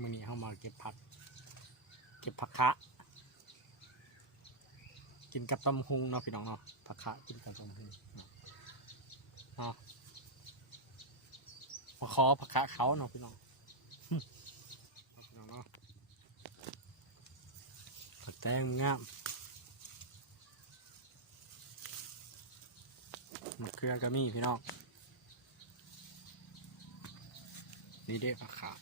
มื้อนี้เฮามาเก็บผักคะกินกับตำหุงเนาะพี่น้องเนาะผักคะกินกับตำหุงเนาะมาขอผักคะเขาเนาะพี่น้องพี่น้องเนาะผักแตงงามมะเขือก็มีพี่น้องนี่เด้ผักคะ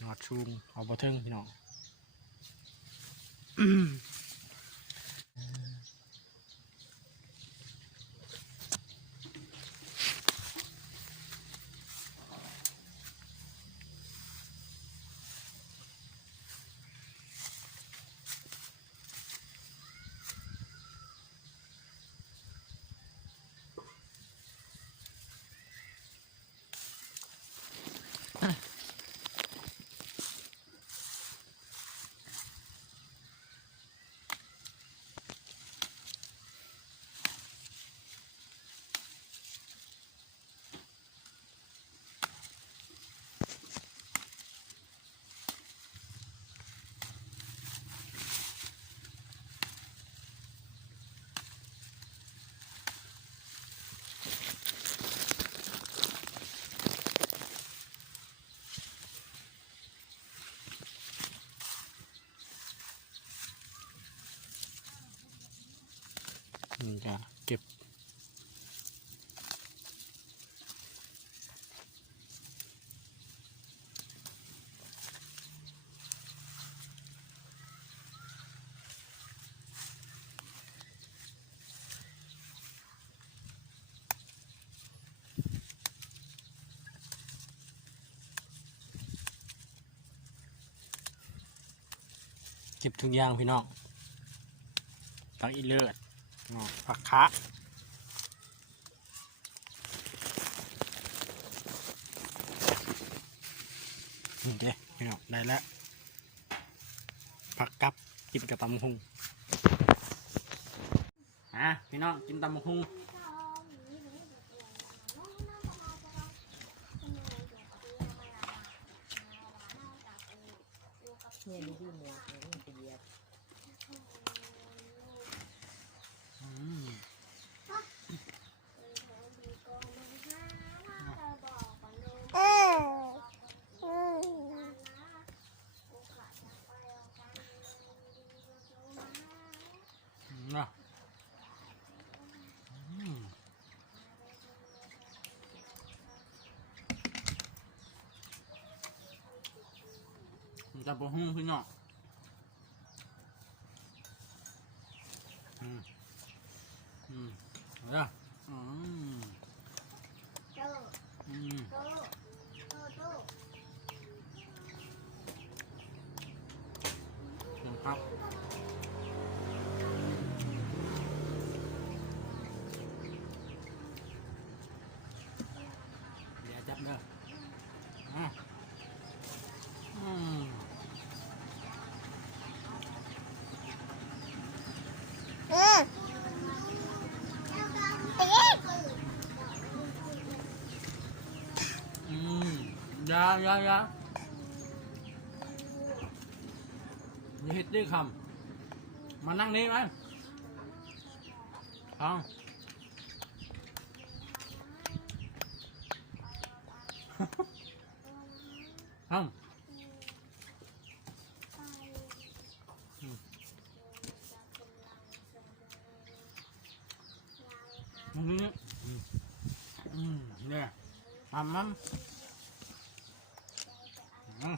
ยอดชูมเอาบ่เทิงพี่น้องนี่จะเก็บทุกอย่างพี่น้องผักอีเลิศผักคะนี่เด้พี่น้องได้แล้วผักกับกินกับตำหุงพี่น้องกินตำหุงเนี่ยดูหมวกมันเปียกจับปะหุ่งพี่น้องเอาละครับเดี๋ยวจับเด้ออย่าอย่าเฮ็ดด้วยคำมานั่งนี่ไหมเอาเอาเนี่ยมัน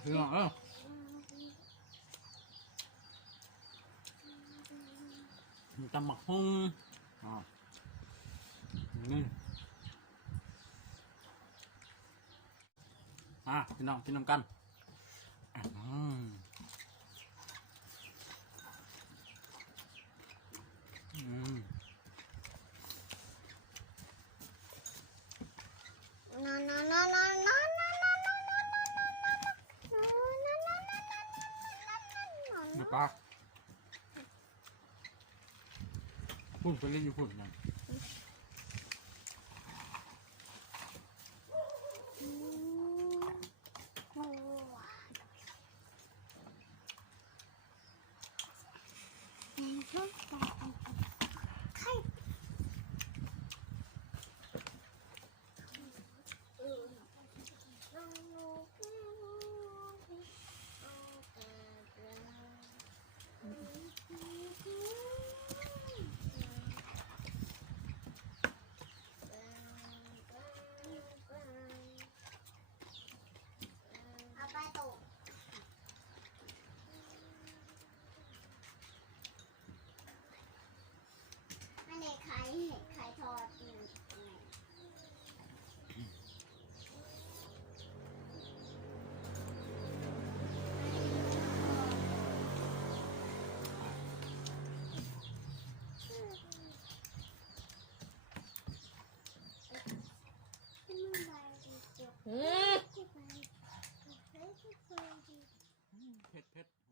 คือตำบักหุ่งนี่พี่น้องกินน้ำกันนะป้าพุ่นไปเล่นอยู่พุ่นนะ เผ็ด